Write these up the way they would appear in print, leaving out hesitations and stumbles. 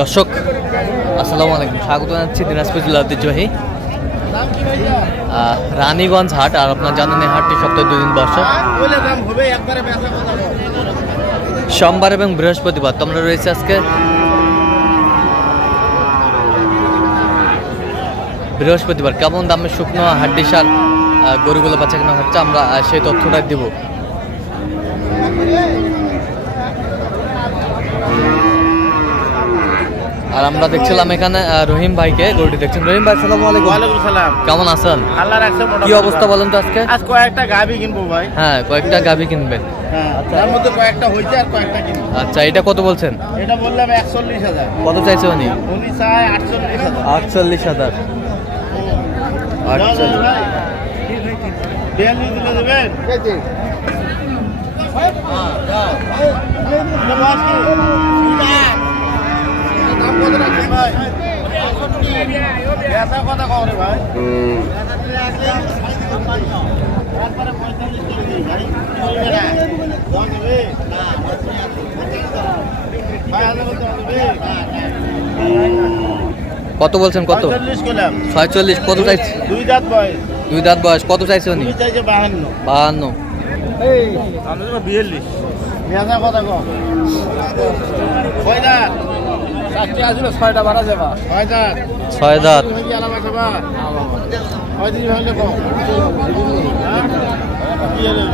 দর্শক আসসালামু আলাইকুম, স্বাগত জানাচ্ছি দিনাজপুর জেলা ঐতিহ্যবাহী রানীগঞ্জ হাট। আর আপনার জানেন এই হাটটি সপ্তাহে 2 দিন বসে, সোমবার এবং বৃহস্পতিবার। তোমরা রয়েছে আজকে বৃহস্পতিবার। কেমন দামে শুকনো হাড্ডি সার গরুগুলো বাচ্চা কেনা হচ্ছে, আমরা সেই তথ্যটা দিব। আর আমরা দেখছিলাম এখানে রহিম ভাইকে, গরুটি দেখছেন। রহিম ভাই আসসালামু আলাইকুম। ওয়ালাইকুম সালাম। কেমন আছেন? আল্লাহ রাখছে। কি অবস্থা বলেন তো আজকে? আজ কয়েকটা গাবি কিনবো ভাই। হ্যাঁ, কয়েকটা গাবি কিনবেন। হ্যাঁ, তার মধ্যে কয়েকটা হইছে আর কয়েকটা কিনবো। আচ্ছা, এটা কত বলছেন? এটা বললাম 41,000। কত চাইছে উনি? উনি চায় 48,000। 48,000। 48 দেন দিলে দেবেন। দাম কত রাখছেন ভাই? এত কথা কও রে ভাই। কত বলছেন? কত? 46। কত চাইছে? 2 দাঁত বয়স। 2 দাঁত বয়স। কত চাইছে উনি? চাইছে 52। 52। এই আমি তো 42। মেজা কথা কও। কয় দাঁত? 60 আসলে 6টা বাড়া যাবা। 6 দাঁত। 6 দাঁত। কি আলাদা যাবা? কয় দিন হইলে কও। হ্যাঁ? কি হলো?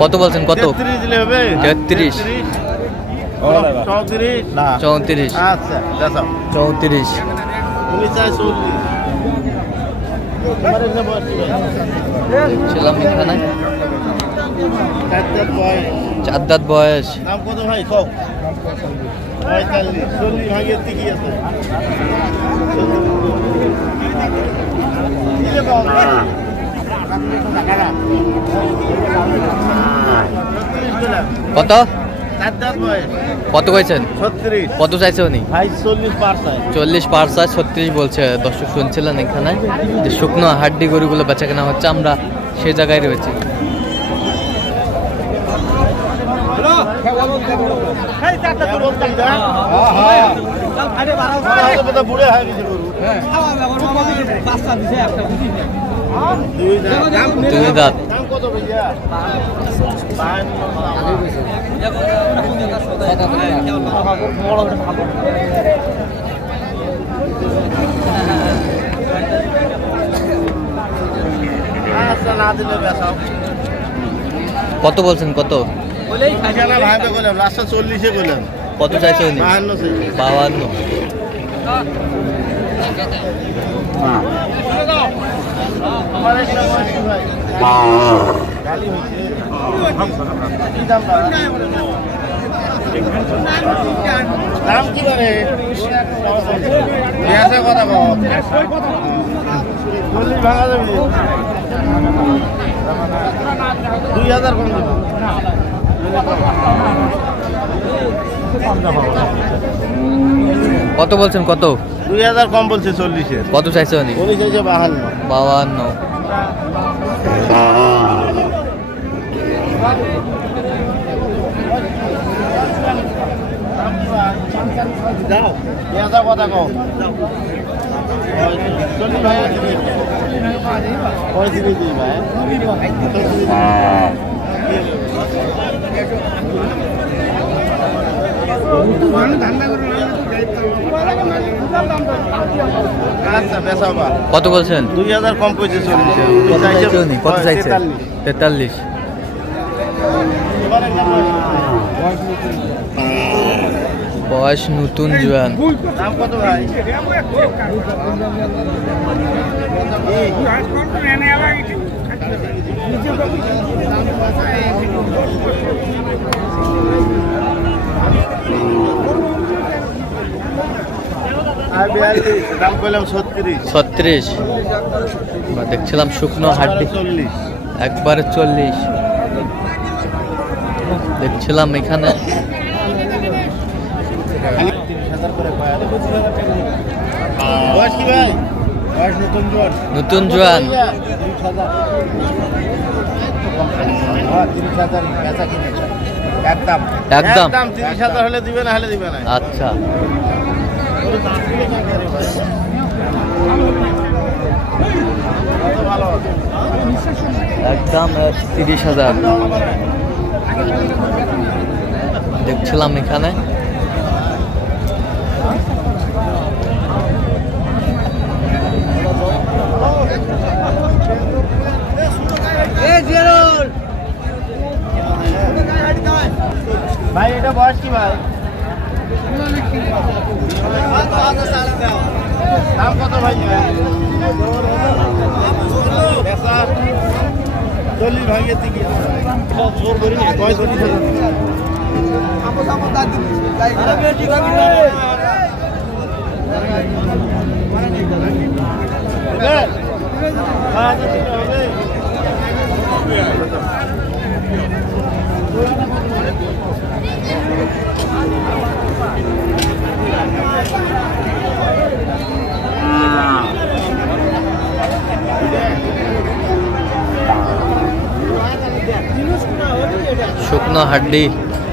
কত বলছেন? কত? 33 দিলে হবে। 33। 34 না 34। আচ্ছা দাও 34। তুমি চাই 40। তোমার এখানে বসি ছিলাম এখানে। 4 দাঁত বয়স। 4 দাঁত বয়স। নাম কত ভাই কও? 45। 40 ভাগের কি আছে? দিলে কও। কত? 4 দাঁত বয়স। কত কইছেন? 36। কত চাইছে উনি? ভাই 40 পার চাই। 40 পার চাই, 36 বলছে। দর্শক শুনছিলেন এখানে যে শুকনো হাড্ডি গরুগুলো বেচা কেনা হচ্ছে, আমরা সেই জায়গায় রয়েছি। দুই দাঁত। কত বলছেন? কত? কত চাইছে উনি? 52। দাম কি করে কথা কও। 40 ভাঙা যাবে। 2000 কম দেবো। কত বলছেন? কত? 2000 কম বলছে 40-এর। কত চাইছে উনি? উনি চাইছে 52। 52। যাও পেঁয়াজা কথা কও। 40 ভাই পয়সা দিই ভাই। কত বলছেন? 2000 কম কইছে 40। কত চাইছে উনি? কত চাইছে? 43। বয়স নতুন জোয়ান। দাম কত ভাই? দাম কইলাম 36। দেখছিলাম শুকনো হাড্ডি 40। একবারে 40 দেখছিলাম এখানে। বয়স কি ভাই? বয়স নতুন জোয়ান। নতুন জোয়ান। 30,000 বেচা কিনে একদম একদম 30,000 হলে দিবে না হলে দিবে না। আচ্ছা ভালো একদম 30,000 দেখছিলাম এখানে। ভাই এটা বয়স কি ভাই? দাম কত ভাই? 40 ভাঙে দিকে জোর করি না বয়স শুকনো হাড্ডি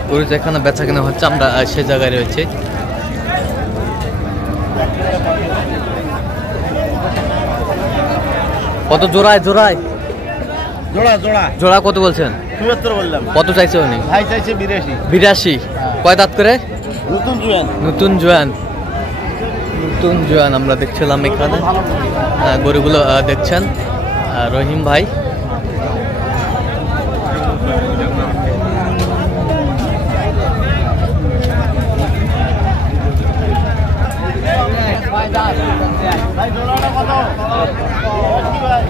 গরু যেখানে বেচা কেনা হচ্ছে আমরা সে জায়গায় রয়েছে। কত জোড়ায় জোড়ায় জোড়া জোড়া জোড়া কত বলছেন? ৭৪ বললাম। কত চাইছে উনি? ভাই চাইছে 82। 82 কয় দাঁত করে? নতুন জুয়ান নতুন জোয়ান নতুন জোয়ান আমরা দেখছিলাম এখানে। গরুগুলো দেখছেন রহিম ভাই। ভাই জোড়াটা কত? কি ভাই?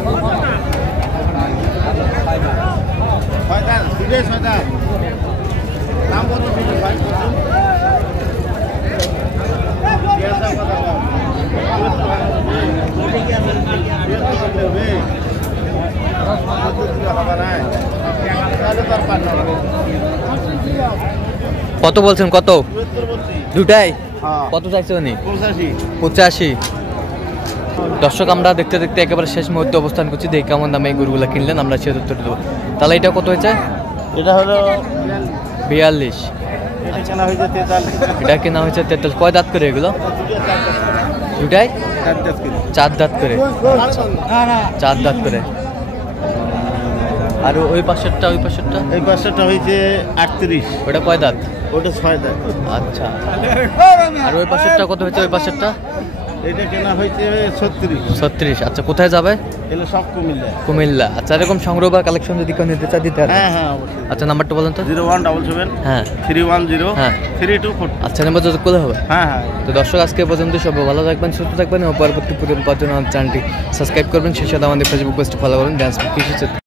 ছয়টা দুটোই ছয়টা। দাম কত দিবেন ভাই? কত বলছেন? কত? দুটাই কত চাইছে উনি? 85। দর্শক আমরা দেখতে দেখতে একেবারে শেষ মুহূর্তে অবস্থান করছি। দেখি কেমন দামে এই গরুগুলো কিনলেন, আমরা সে উত্তর দেবো। তাহলে এটা কত হয়েছে? এটা হলো 42। এটা কেনা হয়েছে 43। এটা কেনা হয়েছে 43। কয় দাঁত করে এগুলো? দুটাই 4 দাঁত করে। 4 দাঁত করে। আর ওই পাশেরটা এই পাশেরটা হয়েছে 38। ওটা কয় দাঁত? ওটা 6 দাঁত। আচ্ছা। আর ওই পাশেরটা কত হয়েছে? ওই পাশেরটা এটা কেনা হয়েছে 36। 36। আচ্ছা কোথায় যাবে? এগুলো সব কুমিল্লা। কুমিল্লা। আচ্ছা এরকম সংগ্রহ বা কালেকশন যদি কেউ নিতে চায় দিতে পারবেন? হ্যাঁ হ্যাঁ অবশ্যই। আচ্ছা নাম্বারটা বলেন তো। 0177 হ্যাঁ 310 হ্যাঁ 3242। আচ্ছা নাম্বার যোগাযোগ করলে হবে। হ্যাঁ হ্যাঁ। তো দর্শক আজকে পর্যন্ত সবাই ভালো থাকবেন, সুস্থ থাকবেন এবং পরবর্তী পর্যন্ত চ্যানেলটি সাবস্ক্রাইব করবেন। সেই সাথে আমাদের ফেসবুক পেজটি ফলো করবেন। ডান্স কৃষি